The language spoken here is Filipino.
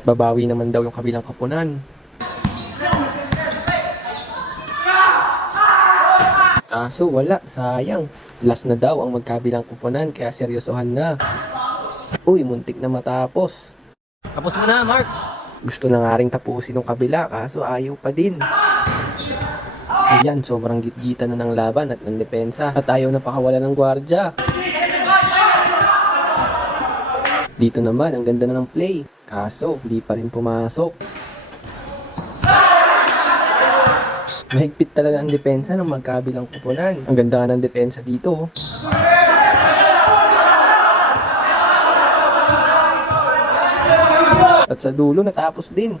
At babawi naman daw yung kabilang koponan. Kaso wala, sayang. Last na daw ang magkabilang koponan kaya seryosohan na. Uy, muntik na matapos. Tapos mo na, Mark. Gusto na nga ring tapusin ng kabila kaso ayaw pa din. Ayan, sobrang gitgita na ng laban at ng depensa at ayaw na pakawala ng gwardya. Dito naman, ang ganda na ng play. Kaso, di pa rin pumasok. Mahigpit talaga ang depensa ng magkabilang koponan. Ang ganda nga ng depensa dito. At sa dulo, natapos din.